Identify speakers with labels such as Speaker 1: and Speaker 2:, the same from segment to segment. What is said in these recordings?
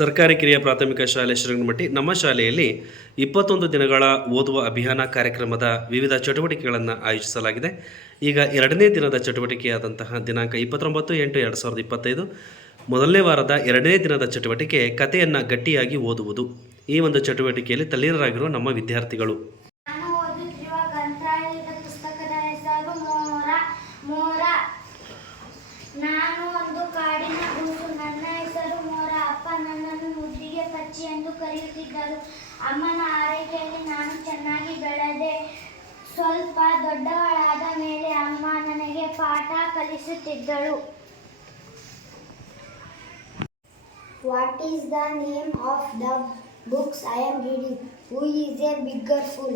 Speaker 1: ಸರ್ಕಾರಿ ಕಿರಿಯ ಪ್ರಾಥಮಿಕ ಶಾಲೆ ಶ್ರೀರಂಗಮಟ್ಟಿ ನಮ್ಮ ಶಾಲೆಯಲ್ಲಿ ಇಪ್ಪತ್ತೊಂದು ದಿನಗಳ ಓದುವ ಅಭಿಯಾನ ಕಾರ್ಯಕ್ರಮದ ವಿವಿಧ ಚಟುವಟಿಕೆಗಳನ್ನು ಆಯೋಜಿಸಲಾಗಿದೆ. ಈಗ ಎರಡನೇ ದಿನದ ಚಟುವಟಿಕೆಯಾದಂತಹ ದಿನಾಂಕ ಇಪ್ಪತ್ತೊಂಬತ್ತು ಎಂಟು ಎರಡು ಸಾವಿರದ ಇಪ್ಪತ್ತೈದು. ಮೊದಲನೇ ವಾರದ ಎರಡನೇ ದಿನದ ಚಟುವಟಿಕೆ ಕಥೆಯನ್ನು ಗಟ್ಟಿಯಾಗಿ ಓದುವುದು. ಈ ಒಂದು ಚಟುವಟಿಕೆಯಲ್ಲಿ ತಲ್ಲೀನರಾಗಿರುವ ನಮ್ಮ ವಿದ್ಯಾರ್ಥಿಗಳು
Speaker 2: ನಾನು ಓದುತ್ತಿರುವ ಗ್ರಂಥಾಲಯದ ಪುಸ್ತಕದ ಹೆಸರು ಮೋರ ಮೋರ ನಾನು ಒಂದು ಕಾಡಿನ ಕೂಸು ನನ್ನ ಹೆಸರು ಮೋರ ಅಪ್ಪ ನನ್ನನ್ನು ಮುದ್ದಿಗೆ ಕಚ್ಚಿ ಎಂದು ಕರೆಯುತ್ತಿದ್ದರು ಅಮ್ಮನ ಆರೈಕೆಯಲ್ಲಿ ನಾನು ಚೆನ್ನಾಗಿ ಬೆಳೆದೆ ಸ್ವಲ್ಪ ದೊಡ್ಡವಳಾದ ಮೇಲೆ ಅಮ್ಮ ನನಗೆ ಪಾಠ ಕಲಿಸುತ್ತಿದ್ದಳು What is the name of the books I am reading? Who is a bigger fool?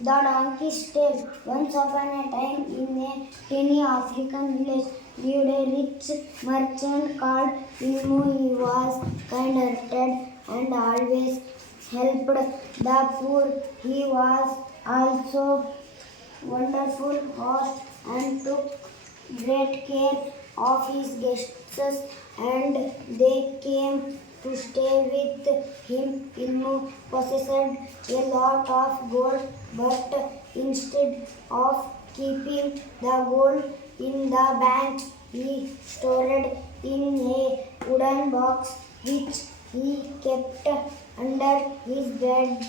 Speaker 2: The donkey's tale. Once upon a time, in a tiny African village, lived a rich merchant called Ilmu. Was kind-hearted and always helped the poor. He was also wonderful host and took great care of his guests and they came to stay with him. Ilmu possessed a lot of gold, but instead of keeping the gold in the bank, he stored it in a wooden box which he kept under his bed.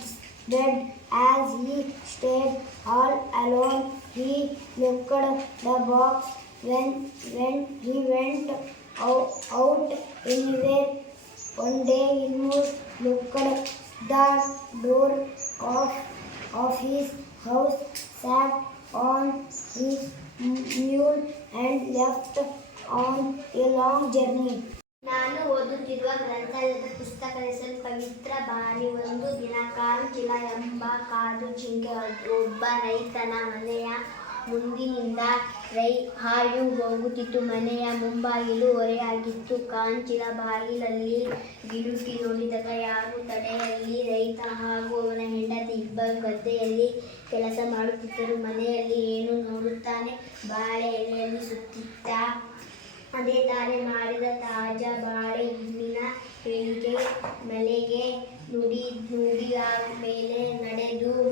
Speaker 2: bed. As he stayed all alone, he looked the box when when he went out, out anywhere. One day Ilmu looked the door of of his house, sat on his mule and left on a long journey. ಗ್ರಂಥಾಲಯದ ಪುಸ್ತಕದ ಹೆಸರು ಪವಿತ್ರ ಬಾಣಿ ಒಂದು ದಿನ ಕಾಂಚಿಲ ಎಂಬ ಕಾದು ಜಿಂಕೆ ಒಬ್ಬ ರೈತನ ಮನೆಯ ಮುಂದಿನಿಂದ ರೈ ಹಾಯು ಹೋಗುತ್ತಿತ್ತು. ಮನೆಯ ಮುಂಬಾಗಿಲು ಹೊರೆಯಾಗಿತ್ತು ಕಾಂಚಿಲ ಬಾಗಿಲಲ್ಲಿ ಗಿಡುಕಿ ನೋಡಿದಾಗ ಯಾರು ತಡೆಯಲ್ಲಿ ರೈತ ಹಾಗೂ ಅವನ ಹೆಂಡತಿ ಇಬ್ಬರು ಗದ್ದೆಯಲ್ಲಿ ಕೆಲಸ ಮಾಡುತ್ತಿದ್ದರು. ಮನೆಯಲ್ಲಿ ಏನು ನೋಡುತ್ತಾನೆ. ಬಾಳೆ ಎಲೆಯಲ್ಲಿ ಸುತ್ತಿದ್ದ ಅದೇ ತಾರೆ ಮಾಡಿದ ತಾಜಾ ಬಾಳೆ ಹಿಂದಿನ ಹೆಣಿಗೆ ಮಲೆಗೆ ನುಡಿ ನುಡಿ ಮೇಲೆ ನಡೆದು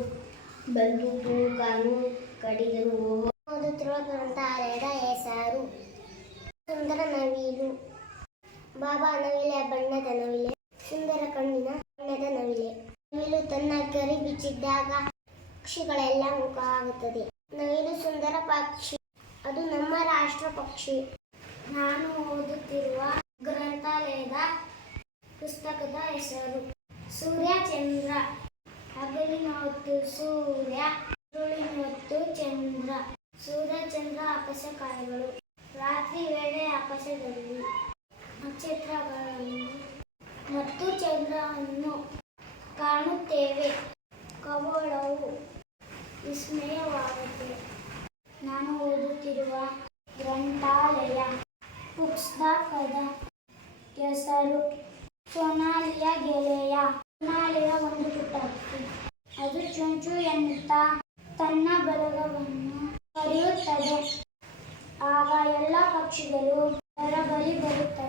Speaker 2: ಬಂದು ತೂಕನು ಕಡಿದರು. ಓದುತ್ತಿರುವ ಗ್ರಂಥಾಲಯದ ಹೆಸರು ಸುಂದರ ನವಿಲು. ಬಾಬಾ ನವಿಲೆ, ಬಣ್ಣದ ನವಿಲೆ. ಸುಂದರ ಕಣ್ಣಿನ ಬಣ್ಣದ ನವಿಲೆ. ನವಿಲು ತನ್ನ ಕರಿ ಬಿಚ್ಚಿದ್ದಾಗ ಪಕ್ಷಿಗಳೆಲ್ಲ ಮುಖ ಆಗುತ್ತದೆ ನವಿಲು ಸುಂದರ ಪಕ್ಷಿ. ಅದು ನಮ್ಮ ರಾಷ್ಟ್ರ ಪಕ್ಷಿ. ನಾನು ಓದುತ್ತಿರುವ ಗ್ರಂಥಾಲಯದ ಪುಸ್ತಕದ ಹೆಸರು ಸೂರ್ಯ ಚಂದ್ರ ಹಗಲಿನ ಹೊತ್ತು ಸೂರ್ಯ ಇರುಳಿನ ಹೊತ್ತು ಚಂದ್ರ. ಸೂರ್ಯ ಚಂದ್ರ ಆಕಾಶಕಾಯಗಳು ರಾತ್ರಿ ವೇಳೆ ಆಕಾಶದಲ್ಲಿ ನಕ್ಷತ್ರಗಳನ್ನು ಮತ್ತು ಚಂದ್ರವನ್ನು ಕಾಣುತ್ತೇವೆ. ಖಗೋಳವು ವಿಸ್ಮಯವಾಗುತ್ತೆ. ನಾನು ಓದುತ್ತಿರುವ ಗ್ರಂಥಾಲಯ ಪುಸ್ತಕದ ಹೆಸರು ಸೊನಾಲಿಯ ಗೆಳೆಯ. ಸೊನಾಲಿಯ ಒಂದು ಪುಟ್ಟ ಅದು ಚುಂಚು ಎನ್ನುತ್ತಾ ತನ್ನ ಬಲಗವನ್ನು ಕರೆಯುತ್ತದೆ ಆಗ ಎಲ್ಲ ಪಕ್ಷಿಗಳು ಬರಬಲಿ ಬರುತ್ತವೆ.